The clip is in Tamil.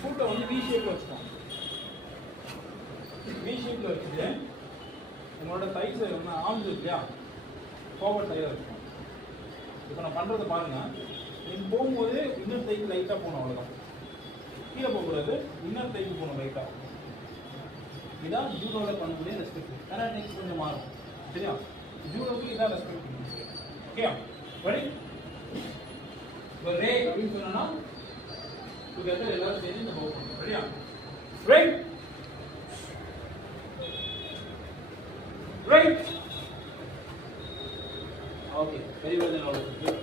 ஃபுட்டை வந்து வி ஷேப்பில் வச்சுக்கோங்க. வி ஷேப்பில் வச்சுட்டு உங்களோட தைஸ் வந்து ஆர்ம்ஸ் இருக்கு இல்லையா, ஃபார்வர்ட் தையாக வச்சுக்கோங்க. இப்போ நான் பண்ணுறதை பாருங்கள். நீங்கள் போகும்போது இன்னர் தைக்கு லைட்டாக போகணும், அவ்வளோதான். கீழே போகக்கூடாது, இன்னர் தைக்கு போகணும் லைட்டாக. இதான் ஜூடோவில் பண்ணக்கூடிய ரெஸ்பெக்ட். கராட்டேக்கு கொஞ்சம் மாறும், சரியா? ஜூடோக்கு இதான் ரெஸ்பெக்ட். Okay, ready? இப்போ ரே அப்படின்னு சொன்னா டுகெதர் எல்லாரும் சேர்ந்து இந்த மூவ் பண்ணுவோம். ரெடியா? Right right. Okay, very well. Then all okay.